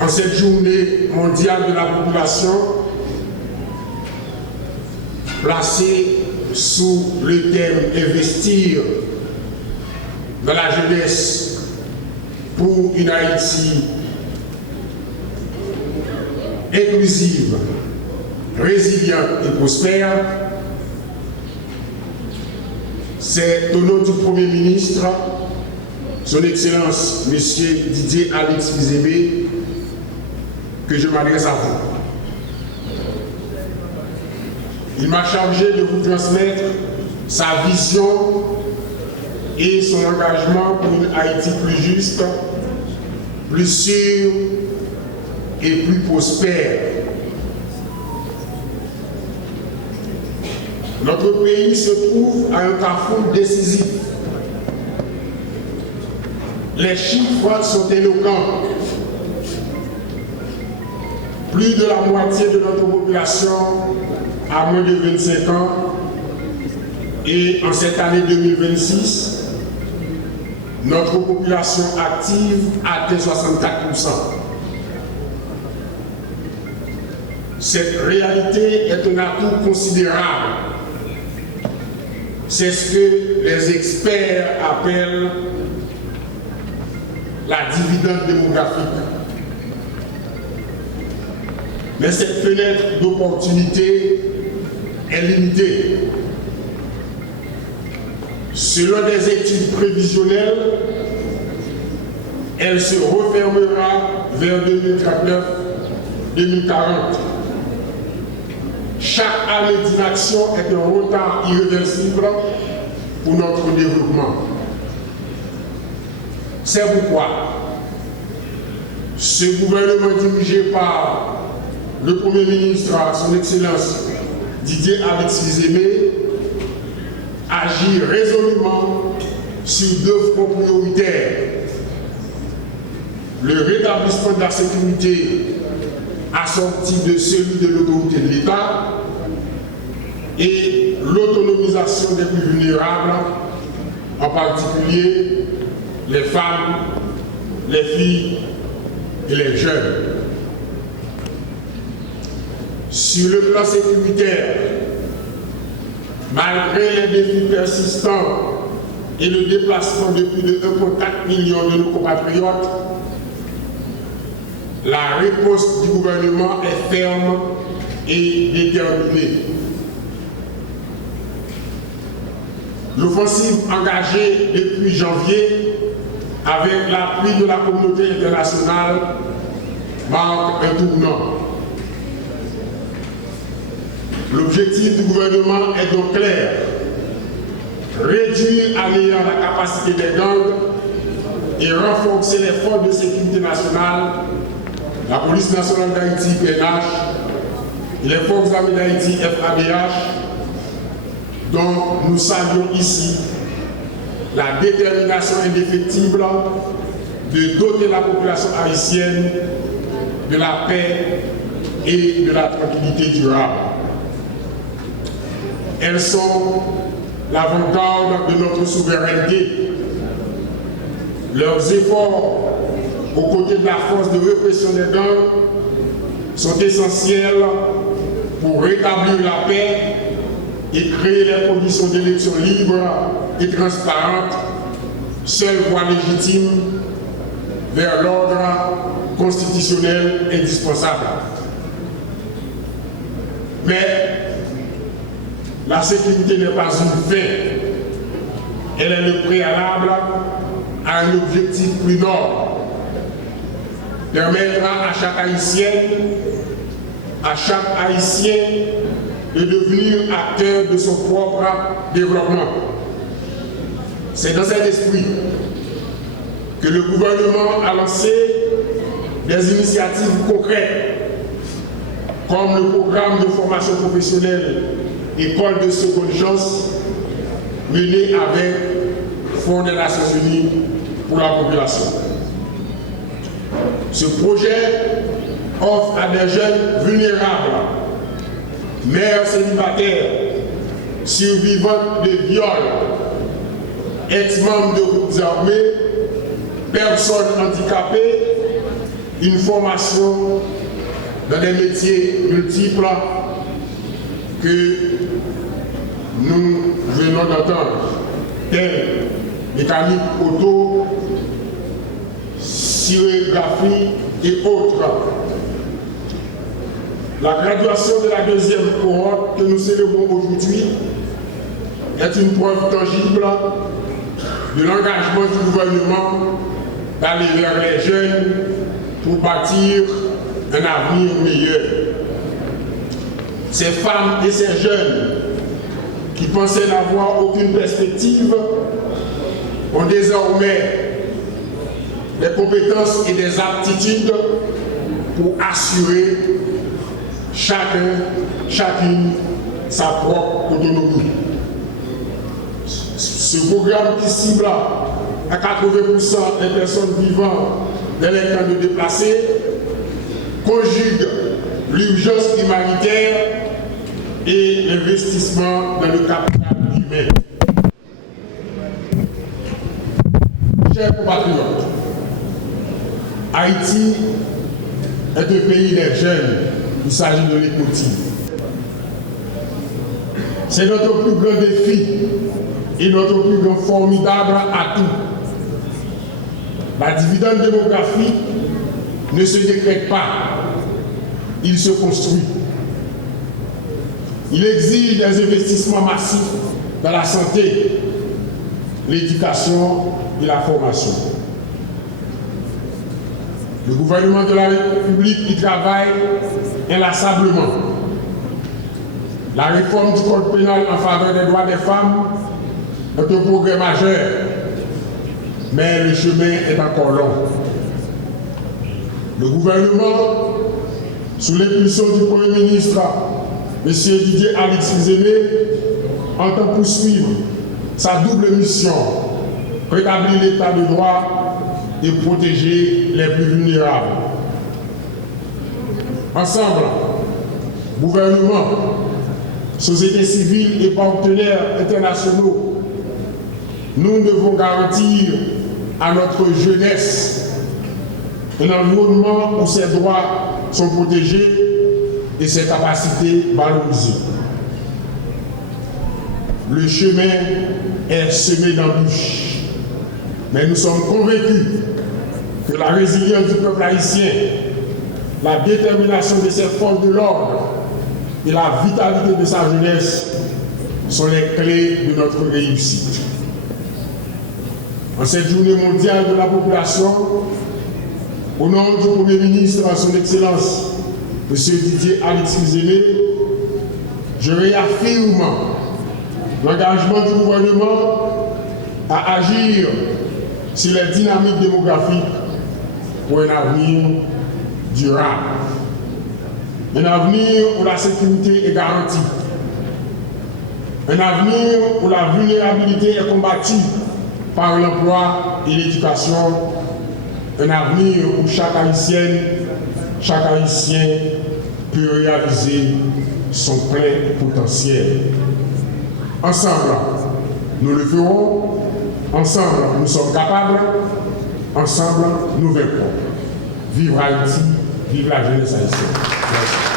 En cette journée mondiale de la population, placée sous le thème Investir dans la jeunesse pour une Haïti inclusive, résiliente et prospère, c'est au nom du Premier ministre, Son Excellence, M. Didier Alex Fils-Aimé, que je m'adresse à vous. Il m'a chargé de vous transmettre sa vision et son engagement pour une Haïti plus juste, plus sûre et plus prospère. Notre pays se trouve à un carrefour décisif. Les chiffres sont éloquents. Plus de la moitié de notre population a moins de 25 ans et en cette année 2026, notre population active atteint 64%. Cette réalité est un atout considérable. C'est ce que les experts appellent la dividende démographique. Mais cette fenêtre d'opportunité est limitée. Selon des études prévisionnelles, elle se refermera vers 2039-2040. Chaque année d'inaction est un retard irréversible pour notre développement. C'est pourquoi ce gouvernement dirigé par le Premier ministre, Son Excellence Didier Alex Fils-Aimé, agit résolument sur deux fronts prioritaires. Le rétablissement de la sécurité assorti de celui de l'autorité de l'État et l'autonomisation des plus vulnérables, en particulier les femmes, les filles et les jeunes. Sur le plan sécuritaire, malgré les défis persistants et le déplacement de plus de 1,4 million de nos compatriotes, la réponse du gouvernement est ferme et déterminée. L'offensive engagée depuis janvier avec l'appui de la communauté internationale marque un tournant. L'objectif du gouvernement est donc clair: réduire à néant la capacité des gangs et renforcer les forces de sécurité nationale, la police nationale d'Haïti, PNH, et les forces armées d'Haïti, FADH, dont nous saluons ici la détermination indéfectible de doter la population haïtienne de la paix et de la tranquillité durable. Elles sont l'avant-garde de notre souveraineté. Leurs efforts aux côtés de la force de répression des gangs sont essentiels pour rétablir la paix et créer les conditions d'élections libres et transparentes, seule voie légitime vers l'ordre constitutionnel indispensable. Mais la sécurité n'est pas une fin, elle est le préalable à un objectif plus noble: permettre à chaque Haïtienne, à chaque Haïtien de devenir acteur de son propre développement. C'est dans cet esprit que le gouvernement a lancé des initiatives concrètes, comme le programme de formation professionnelle École de seconde chance, mené avec Fonds des Nations Unies pour la population. Ce projet offre à des jeunes vulnérables, mères célibataires, survivantes de viols, ex-membres de groupes armés, personnes handicapées une formation dans des métiers multiples que nous venons d'entendre, tels mécanique auto, sérigraphie et autres. La graduation de la deuxième cohorte que nous célébrons aujourd'hui est une preuve tangible de l'engagement du gouvernement d'aller vers les jeunes pour bâtir un avenir meilleur. Ces femmes et ces jeunes qui pensaient n'avoir aucune perspective ont désormais des compétences et des aptitudes pour assurer chacune sa propre autonomie. Ce programme qui cible à 80% les personnes vivant dans les camps de déplacés conjugue l'urgence humanitaire et l'investissement dans le capital humain. Chers compatriotes, Haïti est un pays des jeunes, il s'agit de l'écoutille. C'est notre plus grand défi et notre plus grand formidable atout. La dividende démographique ne se décrète pas, il se construit. Il exige des investissements massifs dans la santé, l'éducation et la formation. Le gouvernement de la République y travaille inlassablement. La réforme du code pénal en faveur des droits des femmes est un progrès majeur, mais le chemin est encore long. Le gouvernement, sous l'impulsion du Premier ministre, M. Didier Alix-Nzémé, entend poursuivre sa double mission, rétablir l'état de droit et protéger les plus vulnérables. Ensemble, gouvernement, société civile et partenaires internationaux, nous devons garantir à notre jeunesse un environnement où ses droits sont protégés et ses capacités valorisées. Le chemin est semé d'embûches, mais nous sommes convaincus que la résilience du peuple haïtien, la détermination de ses forces de l'ordre et la vitalité de sa jeunesse sont les clés de notre réussite. En cette journée mondiale de la population, au nom du Premier ministre, à son Excellence, M. Didier Alix-Nzémé, je réaffirme l'engagement du gouvernement à agir sur les dynamiques démographiques pour un avenir durable. Un avenir où la sécurité est garantie. Un avenir où la vulnérabilité est combattue par l'emploi et l'éducation. Un avenir où chaque Haïtienne, chaque Haïtien peut réaliser son plein potentiel. Ensemble, nous le ferons. Ensemble, nous sommes capables. Ensemble, nous vaincrons. Vive Haïti, vive la jeunesse haïtienne. Merci.